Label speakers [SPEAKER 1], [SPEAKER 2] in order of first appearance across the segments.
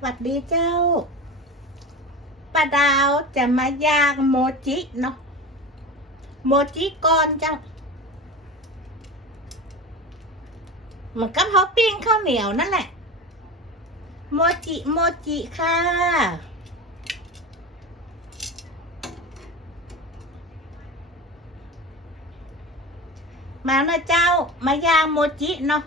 [SPEAKER 1] สวัสดีเจ้าป้าดาวจะมาย่างโมจิเนาะ โมจิก่อนเจ้าเหมือนกับเขาปิ้งข้าวเหนียวนั่นแหละ โมจิโมจิค่ะ มาเนอะเจ้า มาย่างโมจิเนาะ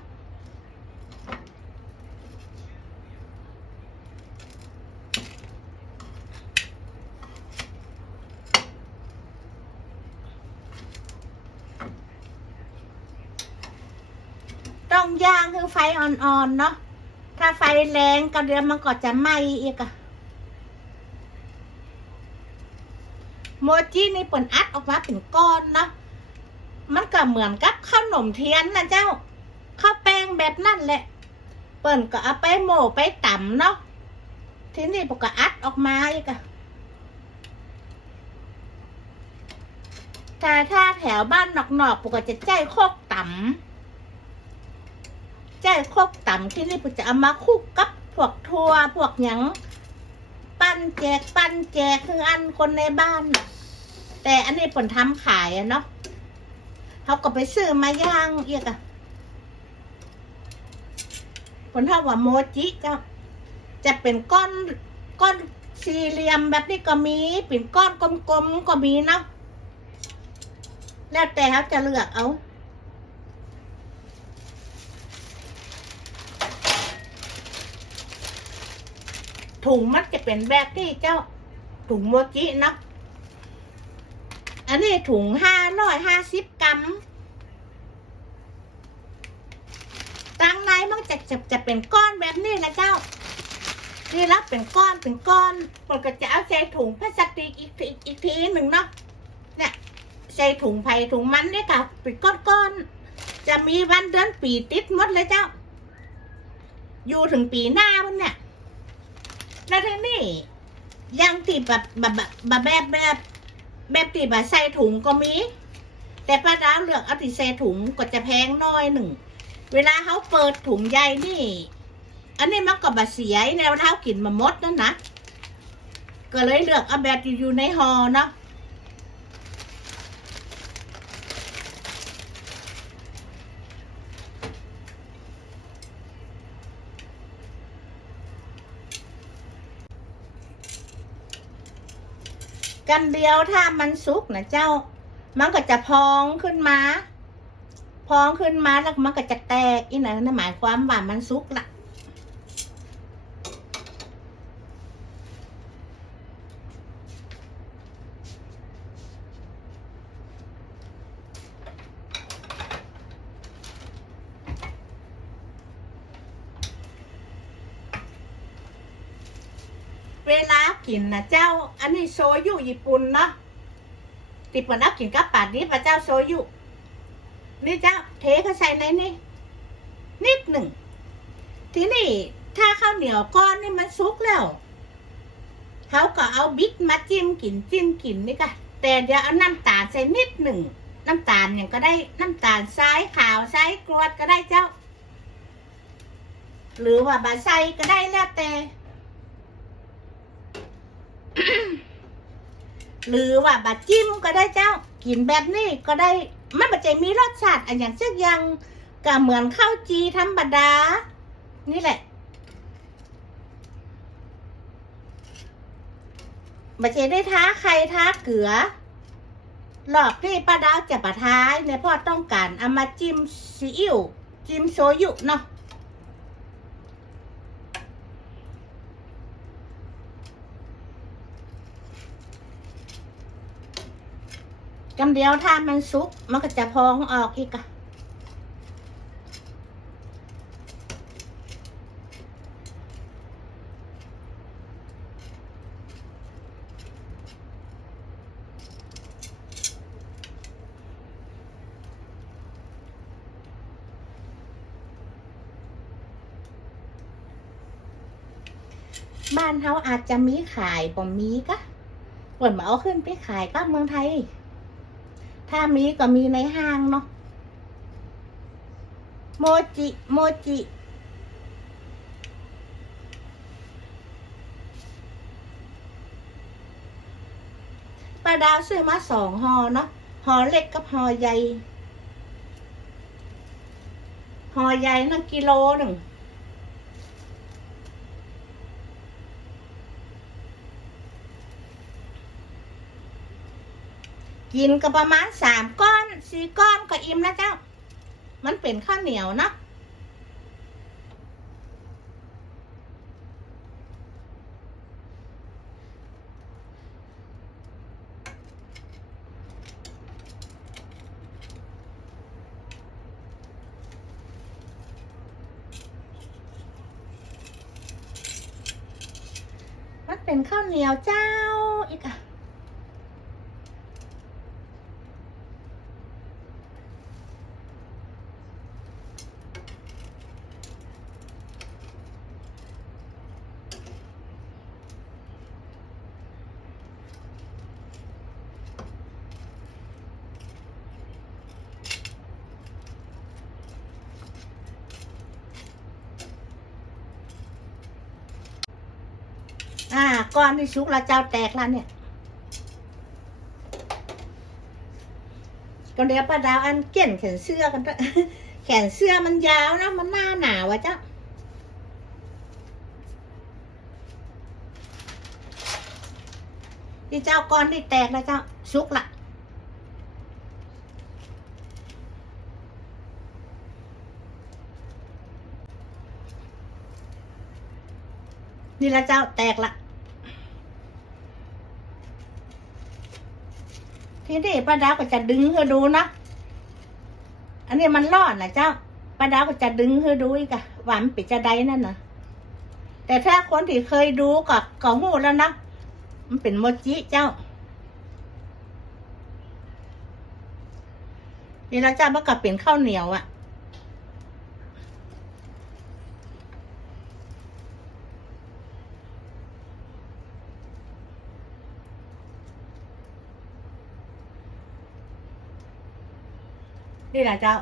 [SPEAKER 1] ต้องย่า งคือไฟอ่อนๆเนาะ ถ้าไฟแรงก็เดี๋ยวมันก็จะไหม้อีกอะโมจินี่เปิ่นอัดออกมาเป็นก้อนเนาะ มันก็เหมือนกับข้าวหนมเทียนนะเจ้า ข้าวแป้งแบบนั่นแหละ เปิ่นก็เอาไปโม่ไปต่ำเนาะ ทีนี้ปกก็อัดออกมาอีกอะแต่ถ้าแถวบ้านนอกๆปกจะใจโคกต่ำ ใจโคกต่ำที่นี่ผมจะเอามาคลุกกับพวกทัวพวกหยังปั้นแจกปั้นแจกคืออันคนในบ้าน แต่อันนี้ผลทำขายอะเนาะเขาก็ไปซื้อมาย่างเอียกอะผลเท่าว่าโมจิจ้าจะเป็นก้อนก้อนสี่เหลี่ยมแบบนี้ก็มีเป็นก้อนกลมๆก็มีเนาะแล้วแต่เขาจะเลือกเอา ถุงมันจะเป็นแบบที่เจ้า ถุงโมจิเนะอันนี้ถุงห้าร้อยห้าสิบกรัมตังในมันจะจะจะเป็นก้อนแบบนี้นะเจ้า นี่แล้วเป็นก้อนเป็นก้อนผมก็จะเอาใส่ถุงพลาสติกอีกทีอีกทีหนึ่งเนาะ เนี่ยใส่ถุงไผ่ถุงมันเนี่ยค่ะเป็นก้อนๆจะมีวันเดือนปีติดมดเลยเจ้า อยู่ถึงปีหน้ามันเนี่ย แล้วทีนี่ยังตีแบบแบบแบบแบบแบบแบบตีแบบใส่ถุงก็มี แต่ป้าดาวเลือกเอาตีใส่ถุงก็จะแพงน้อยหนึ่ง เวลาเขาเปิดถุงใหญ่นี่ อันนี้มันก็บะเสียในวเท้ากินมามดนั่นนะก็เลยเลือกเอาแบบอยู่ในหอเนาะ กันเดียวถ้ามันสุกนะเจ้า มันก็จะพองขึ้นมา พองขึ้นมาแล้วมันก็จะแตกอีนั่นหมายความว่ามันสุกละ เวลากินนะเจ้า อันนี้โซยุญี่ปุ่นเนาะติดปนักกินกับปาดนี้พระเจ้าโซยุ นี่เจ้าเทเขาใส่ในนี่นิดหนึ่ง ทีนี่ถ้าข้าวเหนียวก้อนนี่มันสุกแล้วเขาก็เอาบิ๊กมาจิ้มกินจิ้มกินนี่ค่ะแต่เดี๋ยวเอาน้ำตาลใส่นิดหนึ่ง น้ำตาลอย่างก็ได้น้ำตาลทรายขาวทรายกรวดก็ได้เจ้า หรือว่าบาไซก็ได้แล้วแต่ หรือว่าบาจิ้มก็ได้เจ้า กินแบบนี้ก็ได้มันมันจะมีรสชาติอันอย่างเช่นยังก็เหมือนข้าวจีธรรมดา นี่แหละบัจเจได้ท้าใครท้าเกือหลอกที่ป้าดาวจะปะท้ายในพ่อต้องการเอามาจิ้มซีอิ๊วจิ้มโซยุเนาะ กำเดียวถ้ามันสุกมันก็จะพองออกอีกอะบ้านเขาอาจจะมีขายบ่มีกะเปิดมาเอาขึ้นไปขายก็เมืองไทย ถ้ามีก็มีในห้างเนาะโมจิโมจิปลาดาวซื้อมาสองหอเนาะหอเล็กกับหอใหญ่หอใหญ่นั่งกิโลหนึ่ง กินก็ประมาณสามก้อนสี่ก้อนก็อิ่มแล้วเจ้า มันเป็นข้าวเหนียวเนาะมันเป็นข้าวเหนียวเจ้าอีกอะ อ่าก้อนที่ชุกแล้วเจ้าแตกแล้วเนี่ยก็เดี๋ยวป้าดาวอันเกี่ยนแขนเสื้อกันเถอะแขนเสื้อมันยาวนะมันหน้าหนาวอะเจ้าที่เจ้าก้อนที่แตกแล้วเจ้าชุกละนี่ละเจ้าแตกละ ทีนี้ป้าดาวก็จะดึงให้ดูนะอันนี้มันรอดนะเจ้าป้าดาวก็จะดึงให้ดูอีกอะหว่านปิดจะได้นั่นนะแต่ถ้าคนที่เคยดูก็ก็หูแล้วนะมันเป็นโมจิเจ้านี่ละเจ้ามันก็เป็นข้าวเหนียวอะ นี่แหละเจ้า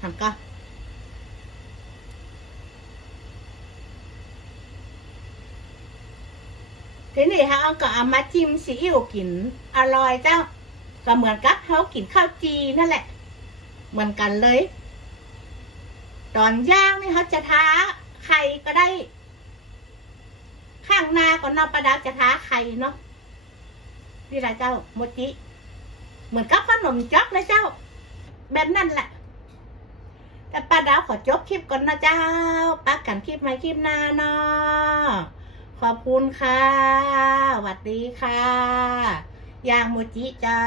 [SPEAKER 1] ทำก็ทีนี้ฮะเอาก็เอามาจิ้มซีอิ๊วกิน อร่อยเจ้า ก็เหมือนกับเขากินข้าวจีนั่นแหละ เหมือนกันเลย ตอนย่างนี่เขาจะท้าไข่ก็ได้ ข้างหน้าก็นอประดับจะท้าไข่เนาะนี่แหละเจ้าโมจิ เหมือนกับขนมจ๊อกนะเจ้า แบบนั้นแหละ แต่ป้าดาวขอจบคลิปก่อนนะเจ้าป้ากันคลิปใหม่คลิปหน้าเนาะขอบคุณค่ะสวัสดีค่ะ ยางโมจิเจ้า